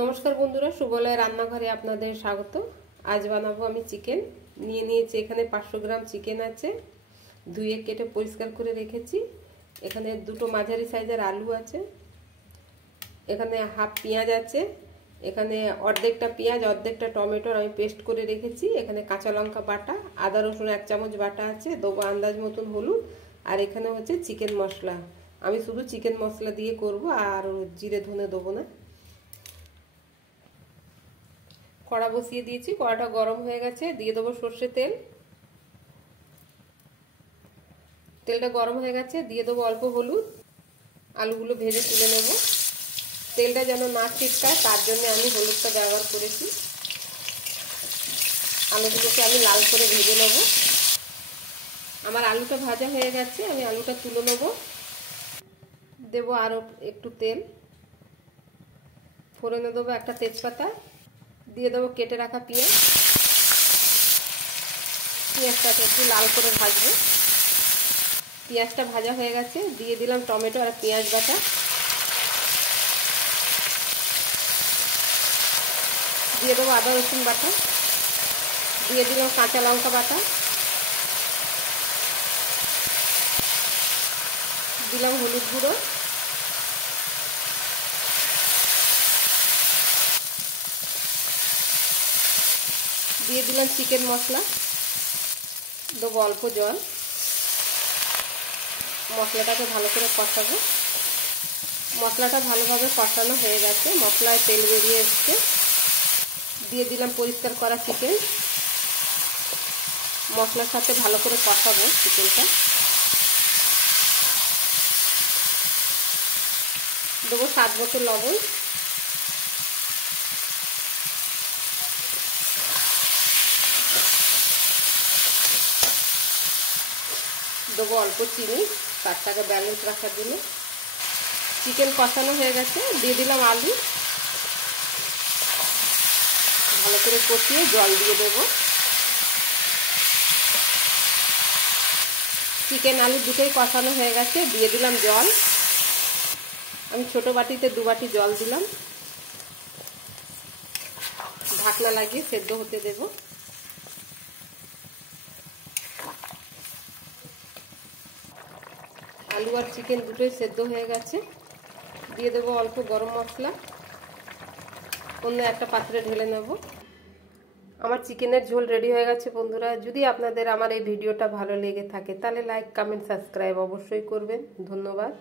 নমস্কার বন্ধুরা, সুবলয় রান্নাঘরে আপনাদের স্বাগত। আজ বানাবো আমি চিকেন। নিয়ে নিয়েছি এখানে 500 গ্রাম চিকেন আছে, ধুয়ে কেটে পরিষ্কার করে রেখেছি। এখানে দুটো মাঝারি সাইজের আলু আছে, এখানে হাফ পেঁয়াজ আছে, এখানে অর্ধেকটা পেঁয়াজ অর্ধেকটা টমেটোর আমি পেস্ট করে রেখেছি। এখানে কাঁচা লঙ্কা বাটা, আদা রসুন 1 চামচ বাটা আছে, দেবো আন্দাজ মতন হলুদ। আর এখানে হচ্ছে চিকেন মশলা। আমি শুধু চিকেন মশলা দিয়ে করব, আর জিরে ধনে দেবো না। কড়া বসিয়ে দিয়েছি, কড়াটা গরম হয়ে গেছে, দিয়ে দেবো সর্ষে তেল। তেলটা গরম হয়ে গেছে, দিয়ে দেবো অল্প হলুদ। আলুগুলো ভেজে তুলে নেব। তেলটা যেন না ছিটকায় তার জন্য আমি হলুদটা ব্যবহার করেছি। আলুগুলোকে আমি লাল করে ভেজে নেব। আমার আলুটা ভাজা হয়ে গেছে, আমি আলুটা তুলে নেব। দেবো আরও একটু তেল, ফোড়নে দেবো একটা তেজপাতা, দিয়ে দেবো কেটে রাখা পেঁয়াজ। পেঁয়াজটাকে একটু লাল করে ভাজবো। পেঁয়াজটা ভাজা হয়ে গেছে, দিয়ে দিলাম টমেটো আর পেঁয়াজ বাটা। দিয়ে দেবো আদা রসুন বাটা, দিয়ে দিলাম কাঁচা লঙ্কা বাটা, দিলাম হলুদ গুঁড়ো, দিয়ে দিলাম চিকেন মশলা, দেবো অল্প জল। মশলাটাকে ভালো করে কষাবো। মশলাটা ভালোভাবে কষানো হয়ে গেছে, মশলায় তেল বেরিয়ে এসছে। দিয়ে দিলাম পরিষ্কার করা চিকেন। মশলার সাথে ভালো করে কষাবো চিকেনটা। দেবো স্বাদ মতো লবণ, দেবো অল্প চিনি স্বাদটাকে ব্যালেন্স রাখার জন্য। চিকেন কষানো হয়ে গেছে, দিয়ে দিলাম আলু। ভালো করে কষিয়ে জল দিয়ে দেবো। চিকেন আলু দুটোই কষানো হয়ে গেছে, দিয়ে দিলাম জল। আমি ছোট বাটিতে 2 বাটি জল দিলাম। ঢাকনা লাগিয়ে সেদ্ধ হতে দেব। আলু আর চিকেন দুটোই সেদ্ধ হয়ে গেছে। দিয়ে দেবো অল্প গরম মশলা, অন্য একটা পাত্রে ঢেলে নেব। আমার চিকেনের ঝোল রেডি হয়ে গেছে বন্ধুরা। যদি আপনাদের আমার এই ভিডিওটা ভালো লেগে থাকে তাহলে লাইক, কমেন্ট, সাবস্ক্রাইব অবশ্যই করবেন। ধন্যবাদ।